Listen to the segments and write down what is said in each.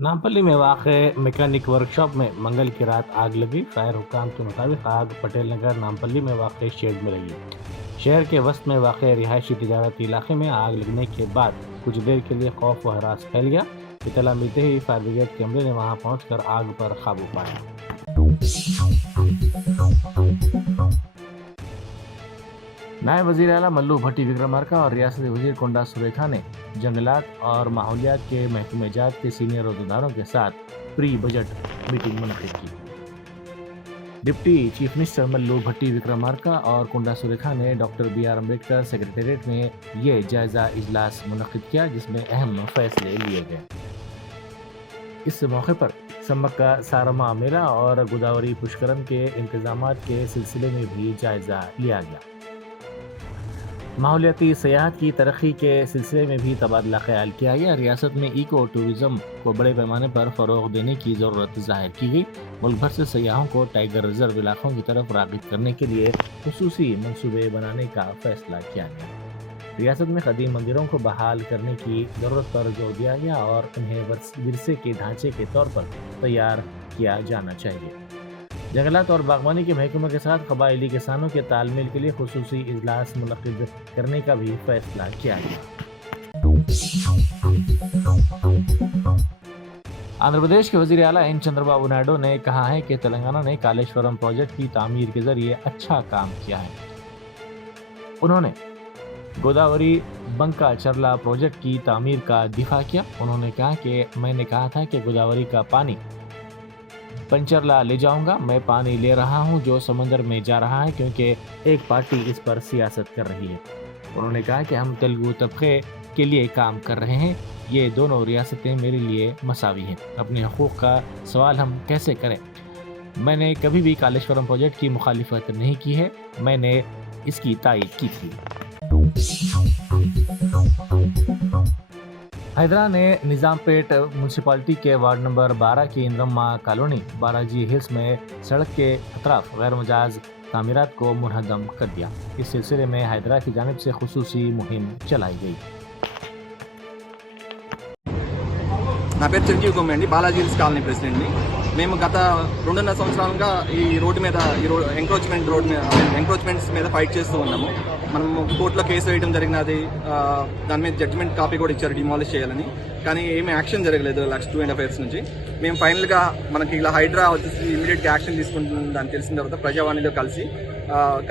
नामपल्ली में वाक़ mechanic workshop में मंगल की रात आग लगी। फायर हुकाम के मुताबिक आग पटेल नगर नामपल्ली में वाक़ शेड में लगी। शहर के वस्त में वाक़ रिहायशी तिजारती इलाके में आग लगने के बाद कुछ देर के लिए खौफ व हरास फैल गया। इतला मिलते ही फायर ब्रिगेड के अमले ने वहां पहुंचकर आग पर काबू पाया। नायब वज़ीर आला मल्लू भट्टी विक्रमार्का और रियासती वज़ीर कोंडा सुरेखा ने जंगलात और माहौलियात के महकमे जात के सीनियर अहदेदारों के साथ प्री बजट मीटिंग मुनक़िद की। डिप्टी चीफ मिनिस्टर मल्लू भट्टी विक्रमार्का और कोंडा सुरेखा ने डॉक्टर BR अम्बेडकर सेक्रेटेरिएट में ये जायजा इजलास मुनक़िद किया, जिसमें अहम फैसले लिए गए। इस मौके पर सम्मक्का सारमा मेला और गोदावरी पुष्करम के इंतजामात के सिलसिले में भी जायजा लिया गया। माहौलियाती सयाहत की तरक्की के सिलसिले में भी तबादला ख्याल किया गया। रियासत में इको टूरिज्म को बड़े पैमाने पर फ़रोग़ देने की ज़रूरत ज़ाहिर की गई। मुल्क भर से सयाहों को टाइगर रिजर्व इलाकों की तरफ राग़िब करने के लिए खुसूसी मंसूबे बनाने का फैसला किया गया। रियासत में क़दीम मंदिरों को बहाल करने की ज़रूरत पर जोर दिया गया और उन्हें विरसे के ढांचे के तौर पर तैयार किया जाना चाहिए। जंगलात और बागवानी के महकमे के साथ कबायली किसानों के तालमेल के लिए खुसूसी इजलास मुनक़िद करने का भी फैसला किया गया। आंध्र प्रदेश के वज़ीर आला एन चंद्रबाबू नायडू ने कहा है कि तेलंगाना ने कालेश्वरम प्रोजेक्ट की तामीर के जरिए अच्छा काम किया है। उन्होंने गोदावरी बंका चरला प्रोजेक्ट की तामीर का दिफा किया। उन्होंने कहा कि मैंने कहा था कि गोदावरी का पानी पंचरला ले जाऊंगा। मैं पानी ले रहा हूं जो समंदर में जा रहा है, क्योंकि एक पार्टी इस पर सियासत कर रही है। उन्होंने कहा कि हम तेलुगु तबके के लिए काम कर रहे हैं। ये दोनों रियासतें मेरे लिए मसावी हैं। अपने हकूक़ का सवाल हम कैसे करें? मैंने कभी भी कालेश्वरम प्रोजेक्ट की मुखालिफत नहीं की है, मैंने इसकी तायीद की थी। हैदरा ने निज़ामपेट म्यूनसिपालिटी के वार्ड नंबर 12 की इंद्रम्मा कॉलोनी बालाजी हिल्स में सड़क के अतराफ गैर मुजाज तामीरात को मुनहदम कर दिया। इस सिलसिले में हैदरा की जानिब से खुसूसी मुहिम चलाई गई। నా పేరు చిరంజీవి కొమ్మి అండి, బాలాజీ హిల్స్ కాలనీ ప్రెసిడెంట్ని. మేము గత 2.5 సంవత్సరాలుగా ఈ రోడ్డు మీద ఎంక్రోచ్మెంట్స్ మీద ఫైట్ చేస్తూ ఉన్నాము. మనము కోర్టులో కేసు వేయడం జరిగినది, దాని మీద జడ్జిమెంట్ కాపీ కూడా ఇచ్చారు డిమాలిష్ చేయాలని. కానీ ఏమీ యాక్షన్ జరగలేదు లక్స్ 2 అఫైర్స్ నుంచి. మేము ఫైనల్గా మనకి ఇలా హైడ్రా వచ్చేసి ఇమీడియట్గా యాక్షన్ తీసుకుంటుందని తెలిసిన తర్వాత ప్రజావాణిలో కలిసి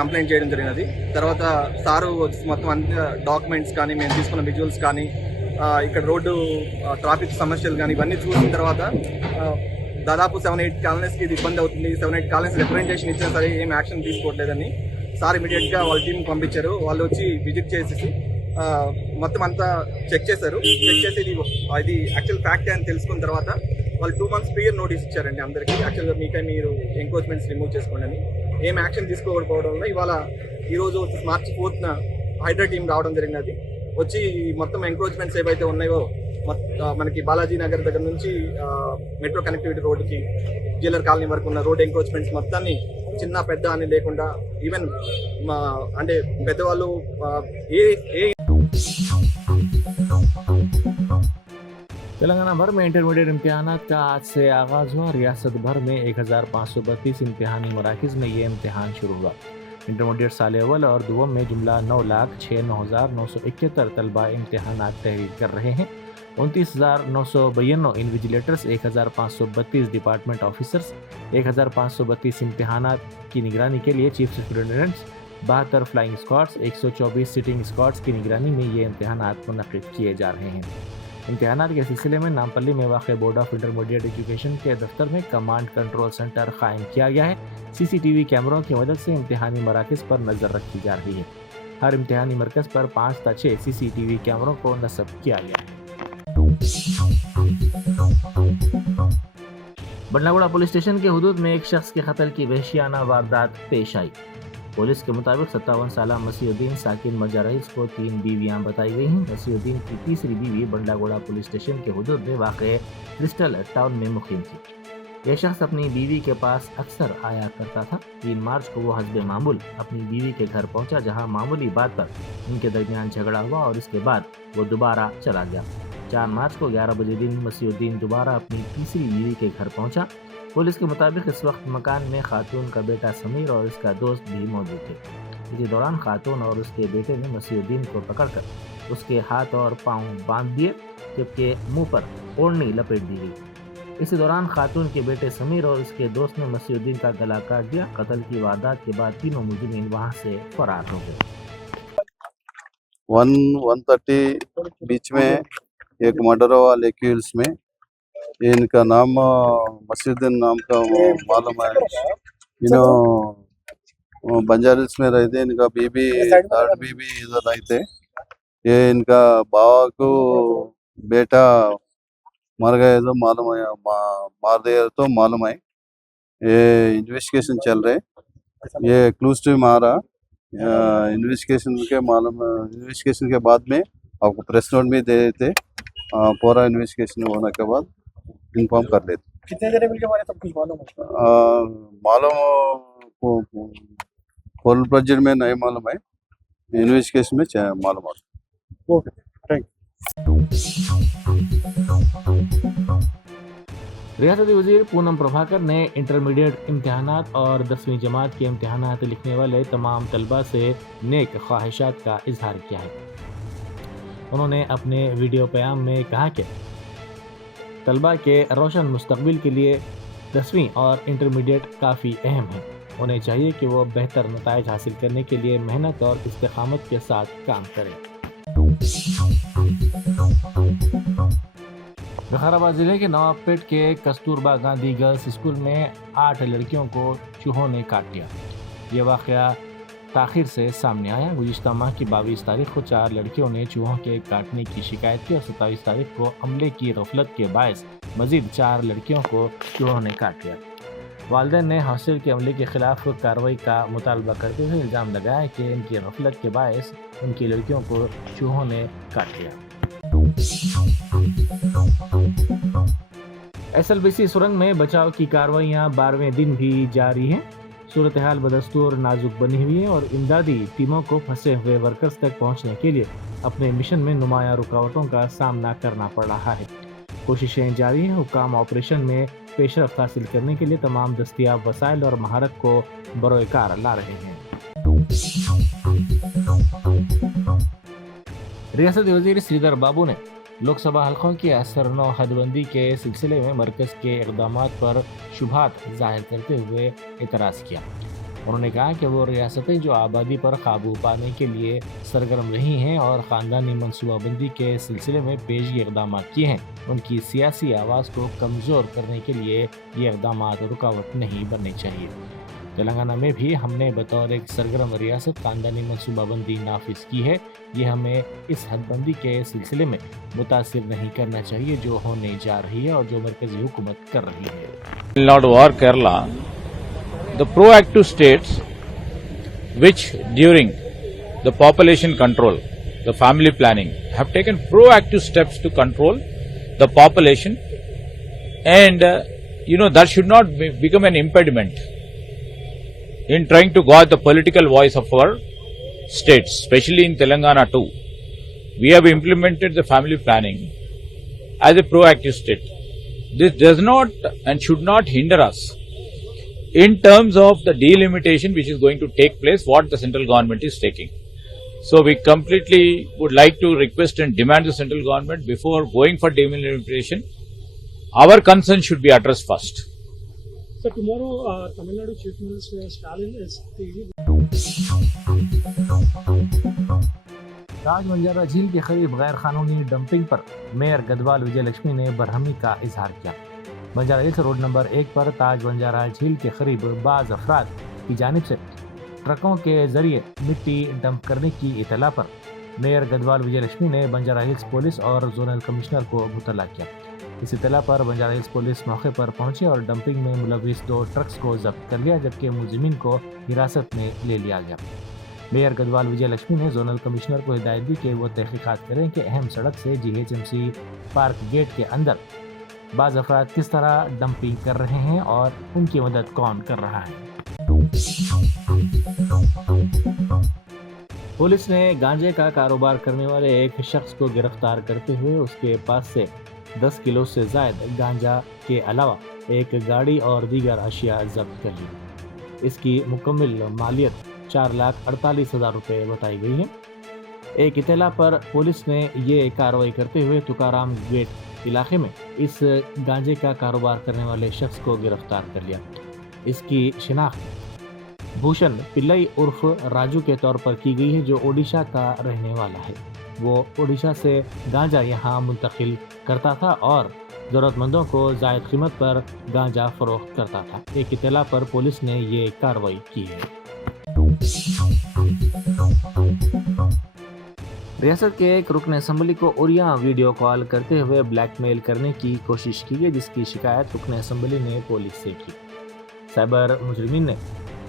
కంప్లైంట్ చేయడం జరిగినది. తర్వాత సారు మొత్తం అన్ని డాక్యుమెంట్స్ కానీ మేము తీసుకున్న విజువల్స్ కానీ ఇక్కడ రోడ్డు ట్రాఫిక్ సమస్యలు కానీ ఇవన్నీ చూసిన తర్వాత దాదాపు 7-8 కాలనీస్కి ఇది ఇబ్బంది అవుతుంది. 7-8 కాలనీస్ రిప్రజెంటేషన్ ఇచ్చినా సరే ఏం యాక్షన్ తీసుకోవట్లేదని సార్ ఇమీడియట్గా వాళ్ళ టీం పంపించారు. వాళ్ళు వచ్చి విజిట్ చేసేసి మొత్తం అంతా చెక్ చేశారు. చెక్ చేసి ఇది యాక్చువల్ ఫ్యాక్ట్ అని తెలుసుకున్న తర్వాత వాళ్ళు 2 months ప్రియర్ నోటీస్ ఇచ్చారండి అందరికీ. యాక్చువల్గా మీకై మీరు ఎంక్రోచ్మెంట్స్ రిమూవ్ చేసుకోండి అని. ఏం యాక్షన్ తీసుకోకపోవడం వల్ల ఇవాళ ఈరోజు March 4th హైడ్రా టీం రావడం జరిగినది. వచ్చి మొత్తం ఎంక్రోచ్మెంట్స్ ఏవైతే ఉన్నాయో మనకి బాలాజీ నగర్ దగ్గర నుంచి మెట్రో కనెక్టివిటీ రోడ్డుకి జీలర్ కాలనీ వరకు ఉన్న రోడ్ ఎంక్రోచ్మెంట్స్ మొత్తాన్ని చిన్న పెద్ద అని లేకుండా ఈవెన్ అంటే పెద్దవాళ్ళు तेलंगाना भर में इंटरमीडिएट इम्तिहानात का आज से आगाज हुआ। रियासत भर में 1532 इम्तिहानी मराकिज में ये इम्तिहान शुरू हुआ। इंटरमीडिएट साल अव्वल और दुवम में जुमला 9,06,971 तलबा इम्तिहानात तहरीर कर रहे हैं। 29,992 इन्विजिलेटर्स, 1,532 डिपार्टमेंट ऑफिसर्स, 1,532 इम्तिहानात की निगरानी के लिए chief superintendents, 72 flying squads, 124 sitting squads की निगरानी में ये इम्तिहानात मुनक़िद किए जा रहे हैं। इम्तिहानात के सिलसिले में नामपल्ली में वाक़ बोर्ड ऑफ इंटरमीडिएट एजुकेशन के दफ्तर में कमांड कंट्रोल सेंटर कायम किया गया है। CCTV कैमरों की मदद से इम्तिहानी मराकज़ पर नज़र रखी जा रही है। हर इम्तिहानी मरकज़ पर 5 से 6 CCTV कैमरों को नस्ब किया गया है। बंडलागुड़ा पुलिस स्टेशन के हुदूद में एक शख्स के कत्ल की वहशियाना वारदात पेश आई। पुलिस के मुताबिक 57 साला मसीहुद्दीन साकिन मजा रईस को 3 बीवियां बताई गई हैं। मसीहुद्दीन की तीसरी बीवी बंडलागुड़ा पुलिस स्टेशन के हुदूद में वाक़े क्रिस्टल टाउन में मुक़ीम थी। यह शख्स अपनी बीवी के पास अक्सर आया करता था। 3 मार्च को वो हस्बे मामूल अपनी बीवी के घर पहुंचा, जहां मामूली बात पर उनके दरमियान झगड़ा हुआ और इसके बाद वो दोबारा चला गया। 4 मार्च को 11 बजे दिन मसीहुद्दीन दोबारा अपनी तीसरी बीवी के घर पहुंचा। पुलिस के मुताबिक इस वक्त मकान में खातून का बेटा समीर और इसका दोस्त भी मौजूद थे। इसी दौरान खातून और उसके बेटे ने मसीहुद्दीन को पकड़कर उसके हाथ और पांव बांध दिए, जबकि मुंह पर ओढ़नी लपेट दी गई। इसी दौरान खातून के बेटे समीर और उसके दोस्त ने मसीहुद्दीन का गला काट दिया। कत्ल की वारदात के बाद तीनों मुजरिमीन वहां से फरार हो गए। 1:30 बीच में एक मर्डर हुआ लेकी हिल्स में। इनका नाम मसीहुद्दीन नाम का मालूम है। इन्हों बंजार हिल्स में रहते। इनका बीबी थर्ड बीबी इधर रहते। ये इनका बाबा को बेटा मर गए तो मालूम है, मार दिया तो मालूम है। ये इन्वेस्टिगेशन चल रहे। ये क्लूज टू मारा इन्वेस्टिगेशन के बाद में आपको प्रेस नोट भी दे देते। पूरा इन्वेस्टिगेशन होने के बाद इन्फॉर्म कर देते। कितने जने मिलके मारे सब कुछ मालूम है? मालूम फुल प्रोजेक्ट में नहीं मालूम है, इन्वेस्टिगेशन में मालूम है। ओके, थैंक रियासती वजीर पूनम प्रभाकर ने इंटरमीडिएट इम्तिहानात और 10वीं जमात के इम्तिहानात लिखने वाले तमाम तलबा से नेक ख्वाहिशात का इजहार किया है। उन्होंने अपने वीडियो पैगाम में कहा कि तलबा के रोशन मुस्तकबिल के लिए 10वीं और इंटरमीडिएट काफ़ी अहम है। उन्हें चाहिए कि वो बेहतर नताइज हासिल करने के लिए मेहनत और इस्तेकामत के साथ काम करें। विकाराबाद जिले के नवाबपेट के कस्तूरबा गांधी गर्ल्स स्कूल में 8 लड़कियों को चूहों ने काट लिया। ये वाक़या ताख़िर से सामने आया। गुज़िश्ता माह की 22 तारीख को 4 लड़कियों ने चूहों के काटने की शिकायत की और 27 तारीख को अमले की गफलत के बायस मज़ीद 4 लड़कियों को चूहों ने काट लिया। वालिदैन ने हॉस्टल के अमले के खिलाफ कार्रवाई का मुतालबा करते हुए इल्ज़ाम लगाया कि इनकी गफलत के बायस उनकी लड़कियों को चूहों ने काट लिया। SLBC सुरंग में बचाव की कार्रवाइयां 12वें दिन भी जारी हैं। सूरत हाल बदस्तूर नाजुक बनी हुई है और इमदादी टीमों को फंसे हुए वर्कर्स तक पहुंचने के लिए अपने मिशन में नुमाया रुकावटों का सामना करना पड़ रहा है। कोशिशें जारी हैं। हुक्काम ऑपरेशन में पेशरफ्त हासिल करने के लिए तमाम दस्तियाब वसाइल और महारत को बरोएकार ला रहे हैं। रियासती वजीर श्रीधर बाबू ने लोकसभा हल्कों की असरनो हदबंदी के सिलसिले में मरकज़ के इक़दामात पर शुबहात ज़ाहिर करते हुए एतराज़ किया। उन्होंने कहा कि वो रियासतें जो आबादी पर काबू पाने के लिए सरगर्म रही हैं और ख़ानदानी मनसूबाबंदी के सिलसिले में पेशगी इक़दामात किए हैं, उनकी सियासी आवाज़ को कमज़ोर करने के लिए ये इक़दामात रुकावट नहीं बनने चाहिए। तेलंगाना में भी हमने बतौर एक सरगर्म रियासत ख़ानदानी मनसूबाबंदी नाफिज की है। ये हमें इस हदबंदी के सिलसिले में मुतासिर नहीं करना चाहिए जो होने जा रही है और जो मरकज़ी हुकूमत कर रही है। Tamil or Kerala, the proactive states which during the population control, the family planning, have taken proactive steps to control the population, and that should not become an impediment in trying to gauge the political voice of our states, especially in Telangana too. We have implemented the family planning as a proactive state. This does not and should not hinder us in terms of the delimitation which is going to take place, what the central government is taking. So we completely would like to request and demand the central government, before going for delimitation, our concern should be addressed first. So tomorrow, Tamil Nadu Chief Minister Stalin is ताज बंजारा झील के करीब गैर कानूनी dumping पर mayor Gadwal विजय लक्ष्मी ने बरहमी का इजहार किया। बंजारा हिल्स रोड नंबर 1 पर ताज बंजारा झील के करीब बाज़ अफराद की जानिब से ट्रकों के जरिए मिट्टी डंप करने की इतला पर मेयर गदवाल विजय लक्ष्मी ने बंजारा हिल्स पुलिस और जोनल कमिश्नर को मुतल्ला किया। इस इतला पर बंजारा हिल्स पुलिस मौके पर पहुंची और डंपिंग में मुलविस 2 ट्रक्स को जब्त कर लिया, जबकि मुलजिमीन को हिरासत में ले लिया गया। मेयर गदवाल विजय लक्ष्मी ने जोनल कमिश्नर को हिदायत दी कि वो तहकीकात करें कि अहम सड़क से GHMC पार्क गेट के अंदर बाज़ अफराद किस तरह डंपिंग कर रहे हैं और उनकी मदद कौन कर रहा है। पुलिस ने गांजे का कारोबार करने वाले एक शख्स को गिरफ्तार करते हुए उसके पास से 10 किलो से जायद गांजा के अलावा एक गाड़ी और दीगर अशिया जब्त कर ली। इसकी मुकम्मल मालियत 4,48,000 रुपये बताई गई है। एक इत्तला पर पुलिस ने ये कार्रवाई करते हुए तुकाराम गेट इलाके में इस गांजे का कारोबार करने वाले शख्स को गिरफ्तार कर लिया। इसकी शिनाख्त भूषण पिल्लई उर्फ राजू के तौर पर की गई है, जो ओडिशा का रहने वाला है। वो ओडिशा से गांजा यहाँ मुंतकिल करता था और जरूरतमंदों को जायद कीमत पर गांजा फरोख्त करता था। एक इत्तला पर पुलिस ने ये कार्रवाई की है। रियासत के एक रुकन असम्बली को उरिया वीडियो कॉल करते हुए ब्लैकमेल करने की कोशिश की गई, जिसकी शिकायत रुकन असम्बली ने पुलिस से की। साइबर मुजरिमीन ने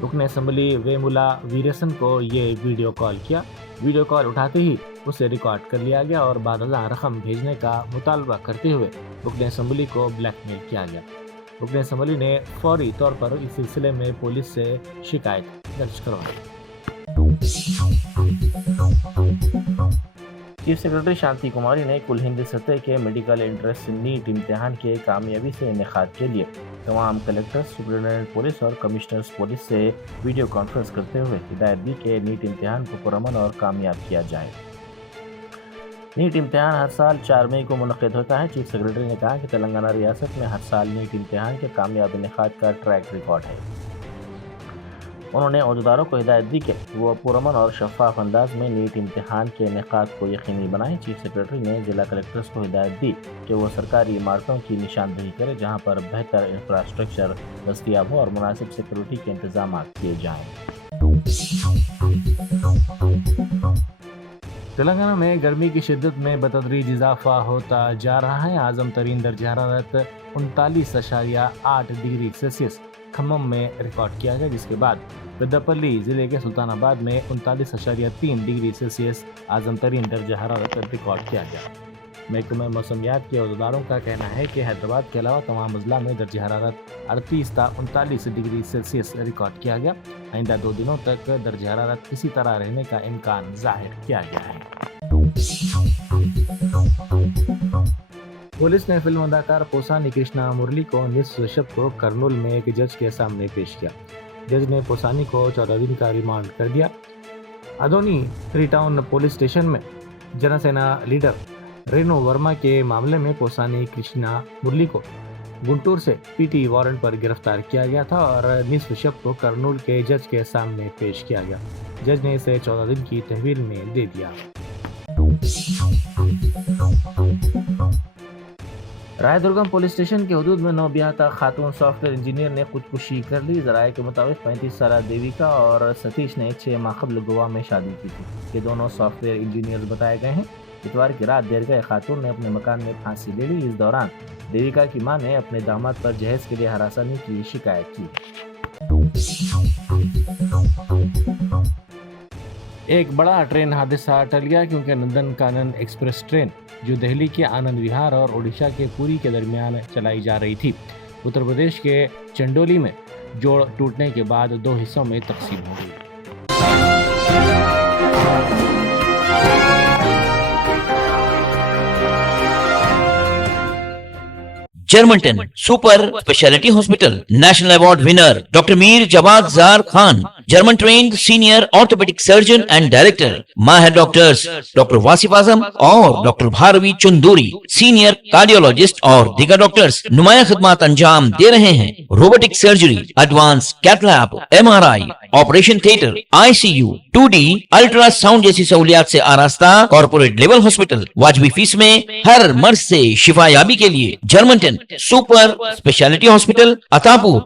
रुकन असम्बली वेमुला वीरसन को ये वीडियो कॉल किया। वीडियो कॉल उठाते ही उसे रिकॉर्ड कर लिया गया और बादला रकम भेजने का मुतालबा करते हुए रुकन असम्बली को ब्लैकमेल किया गया। रुकन असम्बली ने फौरी तौर पर इस सिलसिले में पुलिस से शिकायत दर्ज करवाई। चीफ सेक्रेटरी शांति कुमारी ने कुल हिंद सतह के मेडिकल एंट्रेंस नीट इम्तिहान के कामयाबी से इनेकाद के लिए तमाम कलेक्टर्स, सुपरिटेंडेंट पुलिस और कमिश्नर्स पुलिस से वीडियो कॉन्फ्रेंस करते हुए हिदायत दी कि नीट इम्तिहान को पुरअमन और कामयाब किया जाए। नीट इम्तिहान हर साल 4 मई को मुनक़िद होता है। चीफ सेक्रेटरी ने कहा कि तेलंगाना रियासत में हर साल नीट इम्तिहान के कामयाब इनेकाद का ट्रैक रिकॉर्ड है। उन्होंने अहदेदारों को हिदायत दी कि वो पुरअमन और शफाफ अंदाज में नीट इम्तिहान के इनेकाद को यकीनी बनाएं। चीफ सेक्रेटरी ने जिला कलेक्टर्स को हिदायत दी कि वो सरकारी इमारतों की निशानदही करें जहां पर बेहतर इंफ्रास्ट्रक्चर दस्तियाब हो और मुनासिब सिक्योरिटी के इंतजाम किए जाएं। तेलंगाना में गर्मी की शिद्दत में बतदरीज इजाफा होता जा रहा है। आज़म तरीन दर्ज हरारत 39.8 डिग्री सेल्सियस खम्मम में रिकॉर्ड किया गया, जिसके बाद पेद्दापल्ली जिले के सुल्तानाबाद में 39.3 डिग्री सेल्सियस आज़म तरीन दर्ज हरारत रिकॉर्ड किया गया। महकमे मौसमियात के अहदेदारों का कहना है कि हैदराबाद के अलावा तमाम अजला में दर्ज हरारत 38.39 डिग्री सेल्सियस रिकॉर्ड किया गया। आइंदा 2 दिनों तक दर्ज हरारत इसी तरह रहने का इम्कान जाहिर किया गया है। पुलिस ने फिल्म अदाकार पोसानी कृष्णा मुरली को निस्फ शब को कर्नूल में एक जज के सामने पेश किया। जज ने पोसानी को 14 दिन का रिमांड कर दिया। अदोनी 3 टाउन पुलिस स्टेशन में जनसेना लीडर रेणु वर्मा के मामले में पोसानी कृष्णा मुरली को गुंटूर से पीटी वारंट पर गिरफ्तार किया गया था और निस्फ शब को कर्नूल के जज के सामने पेश किया गया। जज ने इसे 14 दिन की तहवील में दे दिया। रायदुर्गम पुलिस स्टेशन के हदूद में नौबियाता खातून सॉफ्टवेयर इंजीनियर ने खुदकुशी कर ली। ज़राए के मुताबिक 35 साला देविका और सतीश ने 6 माह कबल गोवा में शादी की थी। ये दोनों सॉफ्टवेयर इंजीनियर बताए गए हैं। इतवार की रात देर गए खातून ने अपने मकान में फांसी ले ली। इस दौरान देविका की मां ने अपने दामाद पर जहेज के लिए हरासानी की शिकायत की। एक बड़ा ट्रेन हादसा टल गया क्योंकि नंदन कानन एक्सप्रेस ट्रेन जो दिल्ली के आनंद विहार और ओडिशा के पुरी के दरमियान चलाई जा रही थी, उत्तर प्रदेश के चंडोली में जोड़ टूटने के बाद 2 हिस्सों में तकसीम हो गई। Germanton super speciality hospital national award winner doctor Mir Jawad Zar Khan, German trained senior orthopaedic surgeon and director, माहिर डॉक्टर्स डॉक्टर वासिफ आजम और doctor Bharvi Chanduri, senior cardiologist और दीगर डॉक्टर्स नुमाया खिदमत अंजाम दे रहे हैं। Robotic surgery, advance cath lab, MRI, operation theatre, ICU, 2D ultrasound जैसी सहूलियात से आरास्ता कॉर्पोरेट लेवल हॉस्पिटल। वाजबी फीस में हर मर्ज से शिफायाबी के लिए Germanton super speciality hospital, Attapur.